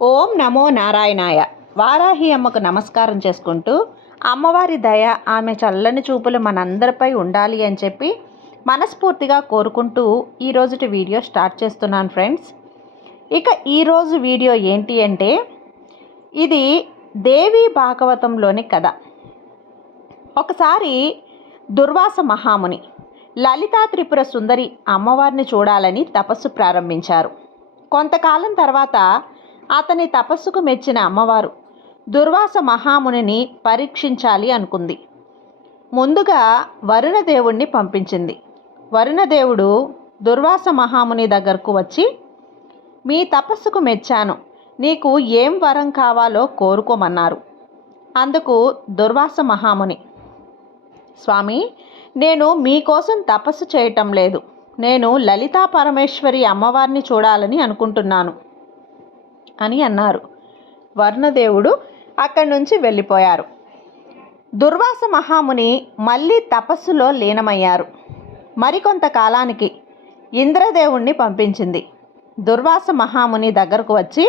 ఓం నమో నారాయణాయ. వారాహి అమ్మకు నమస్కారం చేసుకుంటూ, అమ్మవారి దయ, ఆమె చల్లని చూపులు మనందరిపై ఉండాలి అని చెప్పి మనస్ఫూర్తిగా కోరుకుంటూ ఈరోజుటి వీడియో స్టార్ట్ చేస్తున్నాను ఫ్రెండ్స్. ఇక ఈరోజు వీడియో ఏంటి అంటే, ఇది దేవి భాగవతంలోని కథ. ఒకసారి దుర్వాస మహాముని లలితా త్రిపుర సుందరి అమ్మవారిని చూడాలని తపస్సు ప్రారంభించారు. కొంతకాలం తర్వాత అతని తపస్సుకు మెచ్చిన అమ్మవారు దుర్వాస మహామునిని పరీక్షించాలి అనుకుంది. ముందుగా వరుణదేవుణ్ణి పంపించింది. వరుణదేవుడు దుర్వాస మహాముని దగ్గరకు వచ్చి, మీ తపస్సుకు మెచ్చాను, నీకు ఏం వరం కావాలో కోరుకోమన్నారు. అందుకు దుర్వాస మహాముని, స్వామి, నేను మీకోసం తపస్సు చేయటం లేదు, నేను లలితా పరమేశ్వరి అమ్మవారిని చూడాలని అనుకుంటున్నాను అని అన్నారు. వరుణదేవుడు అక్కడి నుంచి వెళ్ళిపోయారు. దుర్వాస మహాముని మళ్ళీ తపస్సులో లీనమయ్యారు. మరికొంతకాలానికి ఇంద్రదేవుణ్ణి పంపించింది. దుర్వాస మహాముని దగ్గరకు వచ్చి,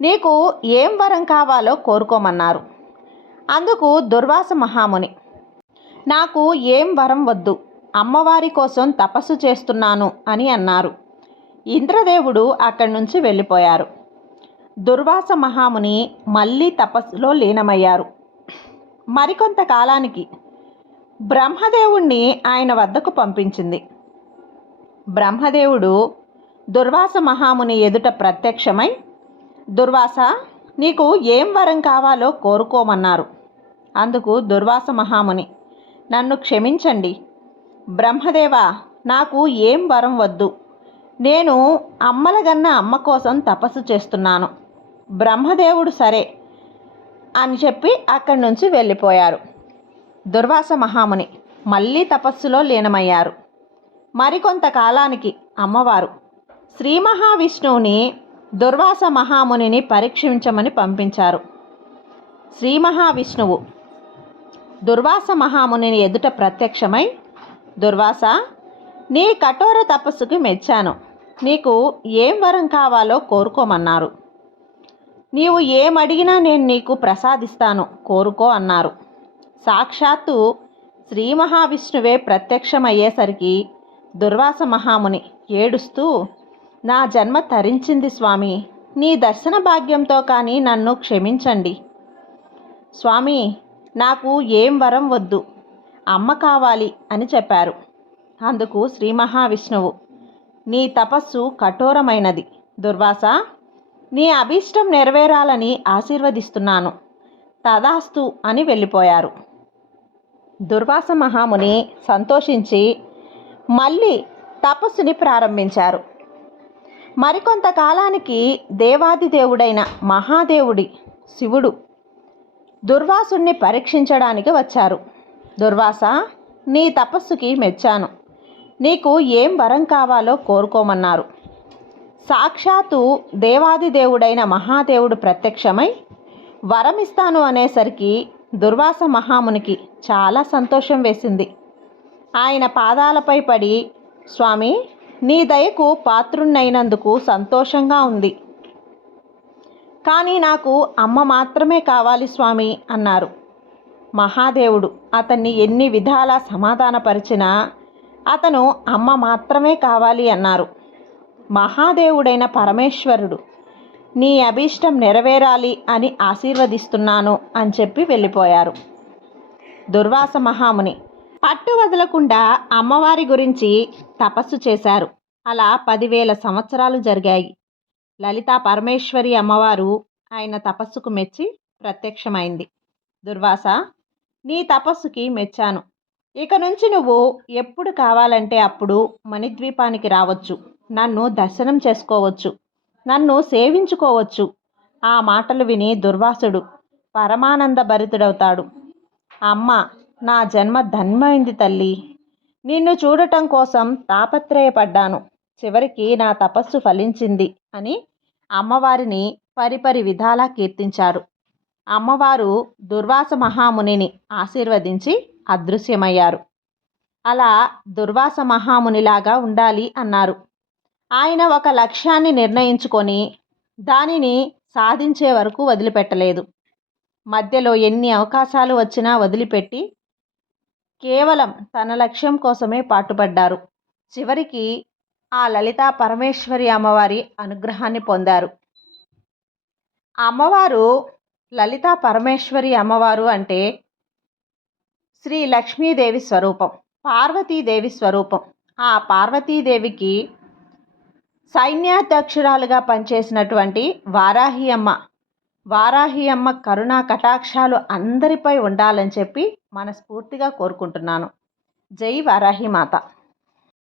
నీకు ఏం వరం కావాలో కోరుకోమన్నారు. అందుకు దుర్వాస మహాముని, నాకు ఏం వరం వద్దు, అమ్మవారి కోసం తపస్సు చేస్తున్నాను అని అన్నారు. ఇంద్రదేవుడు అక్కడి నుంచి వెళ్ళిపోయారు. దుర్వాస మహాముని మళ్ళీ తపస్సులో లీనమయ్యారు. మరికొంతకాలానికి బ్రహ్మదేవుణ్ణి ఆయన వద్దకు పంపించింది. బ్రహ్మదేవుడు దుర్వాస మహాముని ఎదుట ప్రత్యక్షమై, దుర్వాస, నీకు ఏం వరం కావాలో కోరుకోమన్నారు. అందుకు దుర్వాస మహాముని, నన్ను క్షమించండి బ్రహ్మదేవా, నాకు ఏం వరం వద్దు, నేను అమ్మలగన్న అమ్మ కోసం తపస్సు చేస్తున్నాను. బ్రహ్మదేవుడు సరే అని చెప్పి అక్కడి నుంచి వెళ్ళిపోయారు. దుర్వాస మహాముని మళ్ళీ తపస్సులో లీనమయ్యారు. మరికొంతకాలానికి అమ్మవారు శ్రీ మహావిష్ణువుని దుర్వాస మహామునిని పరీక్షించమని పంపించారు. శ్రీ మహావిష్ణువు దుర్వాస మహామునిని ఎదుట ప్రత్యక్షమై, దుర్వాస, నీ కఠోర తపస్సుకి మెచ్చాను, నీకు ఏం వరం కావాలో కోరుకోమన్నారు. నీవు ఏమడిగినా నేను నీకు ప్రసాదిస్తాను, కోరుకో అన్నారు. సాక్షాత్తు శ్రీ మహావిష్ణువే ప్రత్యక్షమయ్యేసరికి దుర్వాస మహాముని ఏడుస్తూ, నా జన్మ తరించింది స్వామి, నీ దర్శన భాగ్యంతో కానీ నన్ను క్షమించండి. స్వామి, నాకు ఏం వరం వద్దు, అమ్మ కావాలి అని చెప్పారు. అందుకు శ్రీ మహావిష్ణువు, నీ తపస్సు కఠోరమైనది దుర్వాస, నీ అభీష్టం నెరవేరాలని ఆశీర్వదిస్తున్నాను, తదాస్తు అని వెళ్ళిపోయారు. దుర్వాస మహాముని సంతోషించి మళ్ళీ తపస్సుని ప్రారంభించారు. మరికొంతకాలానికి దేవాదిదేవుడైన మహాదేవుడి శివుడు దుర్వాసుని పరీక్షించడానికి వచ్చారు. దుర్వాస, నీ తపస్సుకి మెచ్చాను, నీకు ఏం వరం కావాలో కోరుకోమన్నారు. సాక్షాత్తు దేవాదిదేవుడైన మహాదేవుడు ప్రత్యక్షమై వరమిస్తాను అనేసరికి దుర్వాస మహామునికి చాలా సంతోషం వేసింది. ఆయన పాదాలపై పడి, స్వామి, నీ దయకు పాత్రుణ్ణైనందుకు సంతోషంగా ఉంది, కానీ నాకు అమ్మ మాత్రమే కావాలి స్వామి అన్నారు. మహాదేవుడు అతన్ని ఎన్ని విధాలా సమాధానపరిచినా అతను అమ్మ మాత్రమే కావాలి అన్నారు. మహాదేవుడైన పరమేశ్వరుడు, నీ అభీష్టం నెరవేరాలి అని ఆశీర్వదిస్తున్నాను అని చెప్పి వెళ్ళిపోయారు. దుర్వాస మహాముని పట్టు వదలకుండా అమ్మవారి గురించి తపస్సు చేశారు. అలా 10,000 సంవత్సరాలు జరిగాయి. లలితా పరమేశ్వరి అమ్మవారు ఆయన తపస్సుకు మెచ్చి ప్రత్యక్షమైంది. దుర్వాస, నీ తపస్సుకి మెచ్చాను, ఇక నుంచి నువ్వు ఎప్పుడు కావాలంటే అప్పుడు మణిద్వీపానికి రావచ్చు, నన్ను దర్శనం చేసుకోవచ్చు, నన్ను సేవించుకోవచ్చు. ఆ మాటలు విని దుర్వాసుడు పరమానంద భరితుడవుతాడు. అమ్మ, నా జన్మ ధన్యమైంది తల్లి, నిన్ను చూడటం కోసం తాపత్రయపడ్డాను, చివరికి నా తపస్సు ఫలించింది అని అమ్మవారిని పరిపరి విధాలా కీర్తించారు. అమ్మవారు దుర్వాస మహామునిని ఆశీర్వదించి అదృశ్యమయ్యారు. అలా దుర్వాస మహామునిలాగా ఉండాలి అన్నారు. ఆయన ఒక లక్ష్యాన్ని నిర్ణయించుకొని దానిని సాధించే వరకు వదిలిపెట్టలేదు. మధ్యలో ఎన్ని అవకాశాలు వచ్చినా వదిలిపెట్టి కేవలం తన లక్ష్యం కోసమే పాటుపడ్డారు. చివరికి ఆ లలితా పరమేశ్వరి అమ్మవారి అనుగ్రహాన్ని పొందారు. అమ్మవారు లలితా పరమేశ్వరి అమ్మవారు అంటే శ్రీ లక్ష్మీదేవి స్వరూపం, పార్వతీదేవి స్వరూపం. ఆ పార్వతీదేవికి సైన్యాధ్యక్షురాలుగా పనిచేసినటువంటి వారాహి అమ్మ కరుణా కటాక్షాలు అందరిపై ఉండాలని చెప్పి మనస్ఫూర్తిగా కోరుకుంటున్నాను. జై వారాహి మాత.